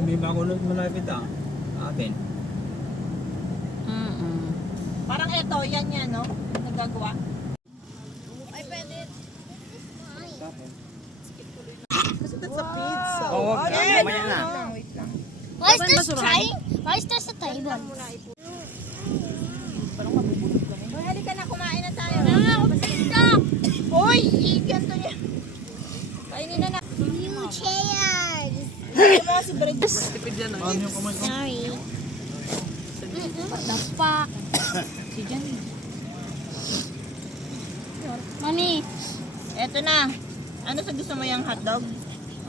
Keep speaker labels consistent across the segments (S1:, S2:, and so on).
S1: Ay, may makulot malapit ah. Atin.
S2: Mm-mm.
S3: Parang eto, yan yan, no? Nagagawa.
S4: Ay, pwede.
S3: Kasi that's a pizza.
S1: Oo,
S3: Again!
S1: mamaya na.
S3: Wait lang.
S4: Why is this try? Why is this a table?
S3: Hoy, halika na, kumain na tayo.
S4: Stop!
S3: Hoy, ikanto niya. Kainin na na.
S4: New chairs!
S3: Ano si
S1: kamay ko.
S4: Sorry.
S2: What the fuck? si Jan.
S4: Mami,
S3: Eto na. Ano sa gusto mo yung hotdog?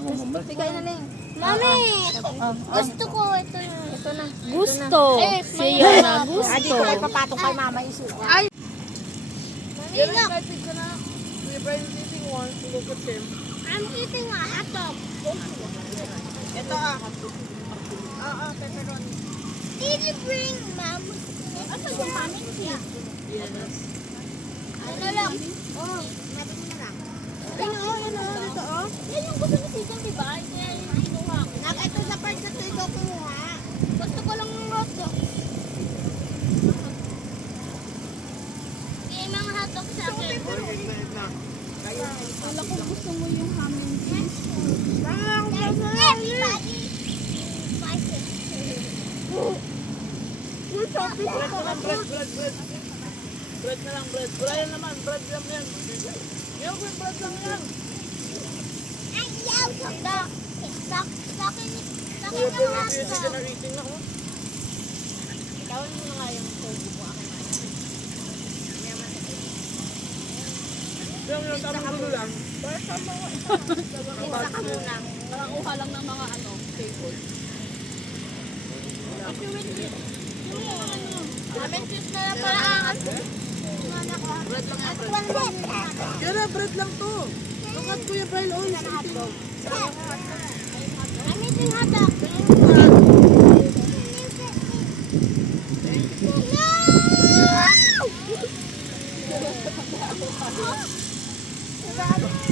S1: Mambal.
S3: Bigay na lang.
S4: Mami!
S3: Oh,
S4: Gusto ko ito.
S3: Ito na.
S2: Gusto.
S4: Eh,
S2: Siya na
S3: Ah,
S2: gusto.
S3: dito ay papatong kay mama yung suka.
S4: Mami, look. I'm eating a hot dog.
S3: Ito ah. Oo, pepperoni.
S4: Did you bring mom? Ano yung mami siya? Ano lang? Oh, meron mo na lang.
S3: Ano, ano, dito oh.
S4: Yan yung gusto ni Sijan, di ba? Kaya yung kinuha ko. Nak, ito sa part na ito, ikaw kumuha. Gusto ko lang ng hot dog. Hindi mga hot dog sa akin.
S2: Wala ko gusto mo yung ham and cheese.
S4: Everybody. Spices.
S3: Bread na lang, bread. Brian naman, bread lang yan. Yung bread lang yan.
S4: Ay, yaw, hot dog. Sa sa akin, sa
S3: eating na ako. Gawin mo na nga yung mo. Akin na. Yung yung tamang gulo lang.
S4: Isa ka muna.
S2: Nakakuha lang ng mga ano, table.
S4: Lemon juice na lang para angat.
S3: Bread lang yan, bread. Lang to. Look at Kuya Brian, oh, yung hotdog.
S4: I'm eating hot dog.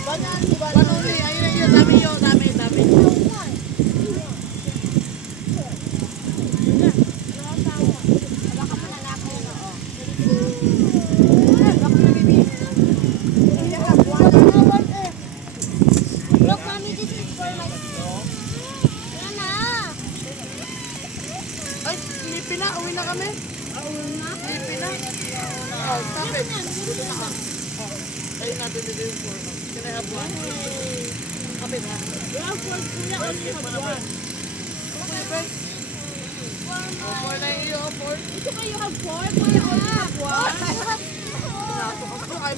S3: Banan, Panuli, ayun na yun, dami yun, dami, dami.
S4: Look, mommy, this is for my... Yan na.
S3: Ay, lipi na, uwi na kami. Lipi na. It. Ayun natin dito yung four. Can I have one? Kapit ha? Bakit mo naman? Okay, break. Oh, four na iyo, four.
S2: Ito kayo have four, kuya also have one.
S3: Pinasok ako, ay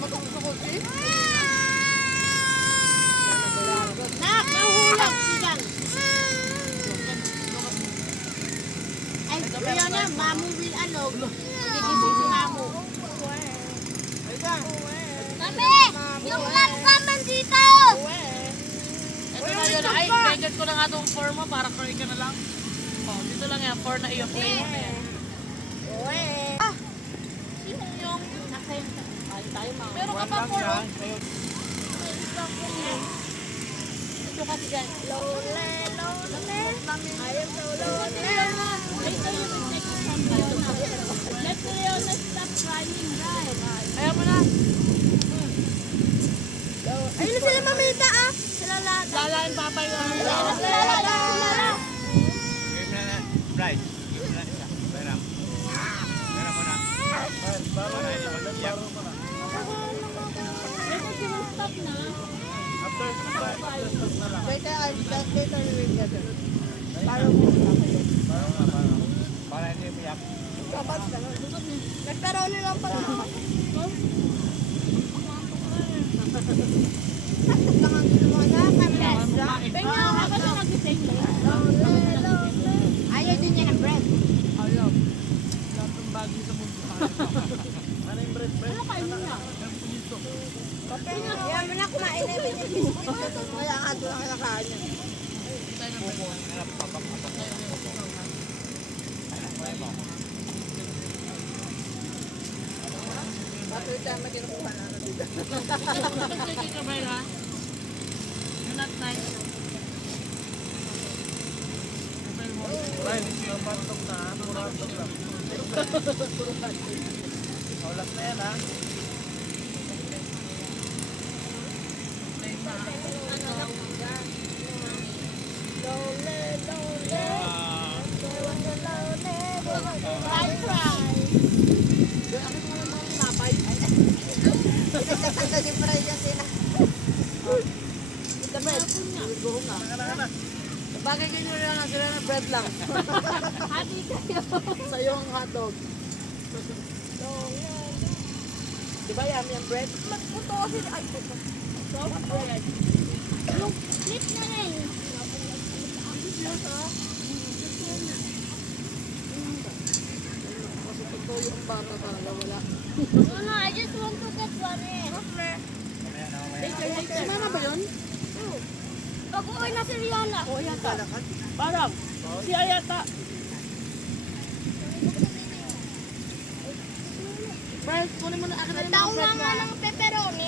S4: Jan. Ay, na, mamu will ano. Gigising si mamu. Mami, yung lansaman dito.
S2: Ito na yun. Ay, ganyan ko na nga itong four mo para curry ka na lang. Oh, dito lang yan. Four na iyo. Play mo na yan.
S4: Sino yung nasa yung...
S2: Ay, tayo mga. Meron ka pa four. oh. Ito kasi dyan.
S4: Lonely, lonely. I am so lonely.
S2: Ay, ito yung next time tayo na. Let's Leon, let's stop running, right? Ayaw mo na.
S4: Ayun na sila mamita ah. Sila lahat.
S2: Lalain papa yung ano.
S4: Sila lahat. Sila lahat.
S1: Give me na, Bright. Give me na isa. Pera. Pera mo na. Para hindi mag-iyak.
S2: Stop na.
S3: Wait, ay, wait, ay, wait, wait.
S1: Para nga, para. Para hindi umiyak.
S3: Ka lang. Pala.
S2: Ako.
S4: Ayaw din niya ng bread.
S3: Ayaw. Lahat sa mundo. Ano yung bread, bread?
S2: Ano kayo niya?
S4: Yan mo na kumain na yung biscuit.
S3: Kaya nga doon ang kinakain niya. Bakit tayo magkinukuha na dito?
S2: Sige ka ba ha? You're not nice.
S1: Ay, hindi yung na. Puro na yan ha.
S4: French fries.
S3: The bread. Guhong na. Bagay ganyan na lang sila na bread lang.
S4: Hati kayo.
S3: Sa'yo ang hotdog. Di ba yummy ang bread? Magputosin. Ay, puto. Soft bread.
S4: Yung flip na rin.
S3: Kasi totoo yung bata talaga wala.
S4: Mama, I just want to get one eh.
S3: Later, later. Tama na ba yun?
S4: Pag-uwi na si Rihanna.
S3: Oo, yata. Parang. Si Ayata. Brian, kunin mo na akin na yung mga
S4: Taong
S3: bread
S4: nga
S3: mo.
S4: ng pepperoni.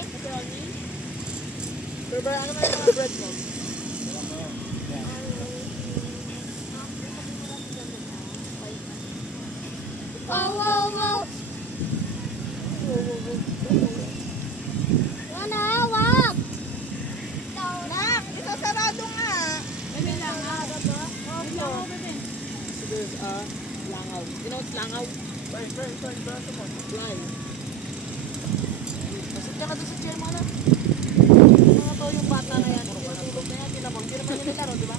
S3: Pero Brian, akin na yung mga bread mo.
S4: Wow, wow, wow. Wala, wag. Nak, ito sarado nga. May langaw ba to? Opo.
S3: So there's uh, langaw. You know what's langaw?
S1: Ay, ay, braso mo.
S3: Fly. Masip ka na doon sa chair mo na. Mga to yung bata na yan. Tulog na yan. Naman. Hindi naman nililaro, di ba?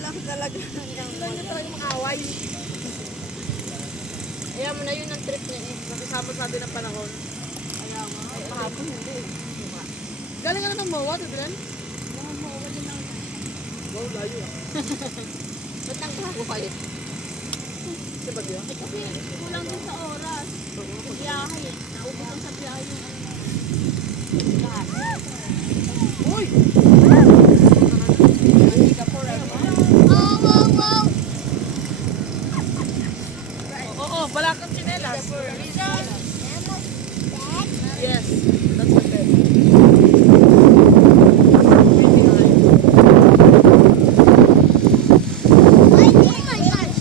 S3: lang talaga Gusto niya talaga makaway. Kaya mo na yun ang trip niya eh. Nakasama sa atin ng panahon. Kaya nga. Ay, kahapon hindi. Galing ka na ng MOA, Tidren? Wow, layo ah. Ba't ang kago kayo? Sa Bagyo?
S4: Kasi kulang din sa oras. Biyahe. Naubos sa biyahe yung
S3: Uy!
S4: Oh, wow, wow.
S3: Oo, oh, wala kang chinelas. Yes, that's the best.
S4: Ay, oh my gosh.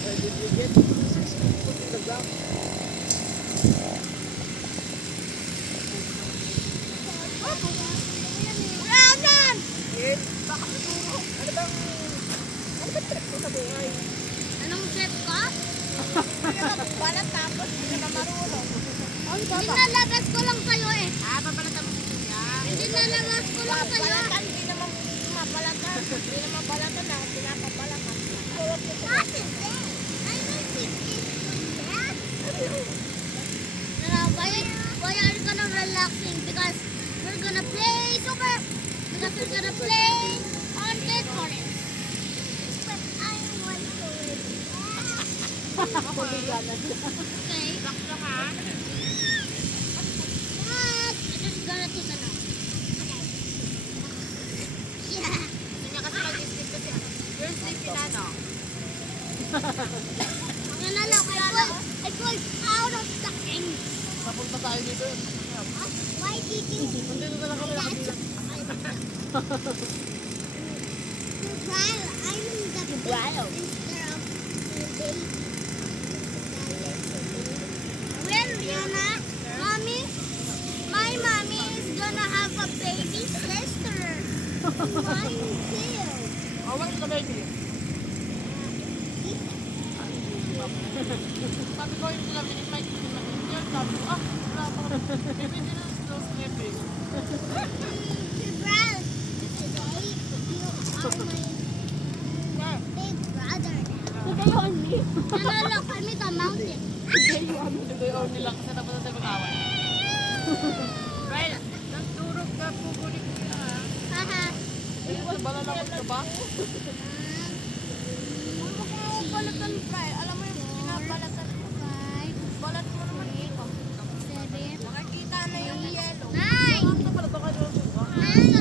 S3: Where did you get six people in the ground?
S4: Brandon!
S3: Yes. Baka siguro. Ano bang... Ano ba trip mo sa buhay?
S4: Anong trip ka?
S3: Balat tapos hindi ka marunong. Ano ba ba?
S4: Nilalabas ko lang sa'yo eh.
S3: Ah, babalatan mo si Kuya.
S4: Hindi nilalabas ko lang sa'yo.
S3: Balatan, hindi naman mabalatan. Hindi naman balatan na, pinapabalatan.
S4: What is that? I don't think it's that. Why are you gonna relaxing? Because we're gonna play super. Because we're gonna play on this forest. But I want to Okay. What? I'm just gonna take a nap. Okay. Yeah.
S3: You're sleepy na, no?
S4: No, no. I go, I go out of the king.
S3: Napunta tayo dito.
S4: Why did you?
S3: Nandito na lang kami nakabilang.
S4: While I'm the
S3: Wow.
S4: instead of the baby. Well, Rihanna, mommy, my mommy is gonna have a baby sister. Mine too.
S3: Oh, where's the baby? Sabi ko yung sila minimite ko sila. Yun, sabi ko, ah, pa. Maybe this is still sleeping.
S4: Well, today you are my big brother now. Today no, look, I'm in the mountain.
S3: Ito yung only lang kasi tapos na mag-away. Right, nagturog ka po ko ni Kuya ha.
S4: Haha.
S3: Ayun, sa balalakot ka ba?
S4: Balatan fry. Alam mo yung pinabalatan ko fry. Balat mo naman ito. Seven. Makikita na yung yellow. Nine.
S3: Ano pala ito kayo?
S4: Nine.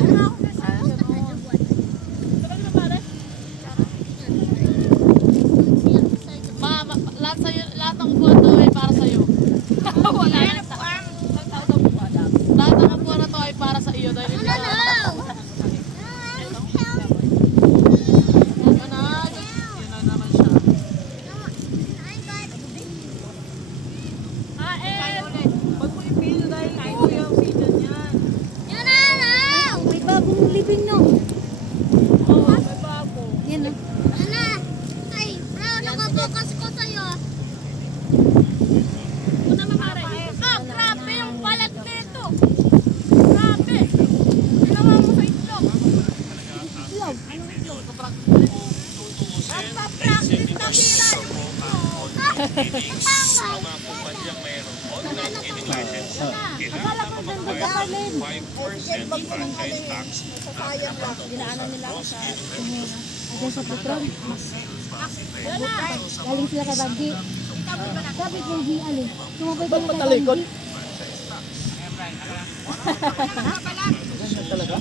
S2: Ma, ma, lahat sa'yo, lahat ng upuan daw ay para Yan oh. Ala! Ay, bro, nakabukas ko sa'yo. Una mamare.
S5: Grabe yung balat nito.
S2: Grabe. Ginawa mo sa itlog. Itlog? Anong itlog?
S5: Kapapractice
S2: na sila yung itlog.
S4: Ang mga kumpanyang mayroon online trading license,
S5: kailangan magbayad ng
S4: 5% franchise tax
S5: at dapat ang gross interest Ayan sa patron. Galing sila kay Baggi. Sabi ko hindi alin. Tumabay
S3: Ba't
S5: sila kay
S3: patalikod?
S5: Baggi.
S3: Ganyan talaga?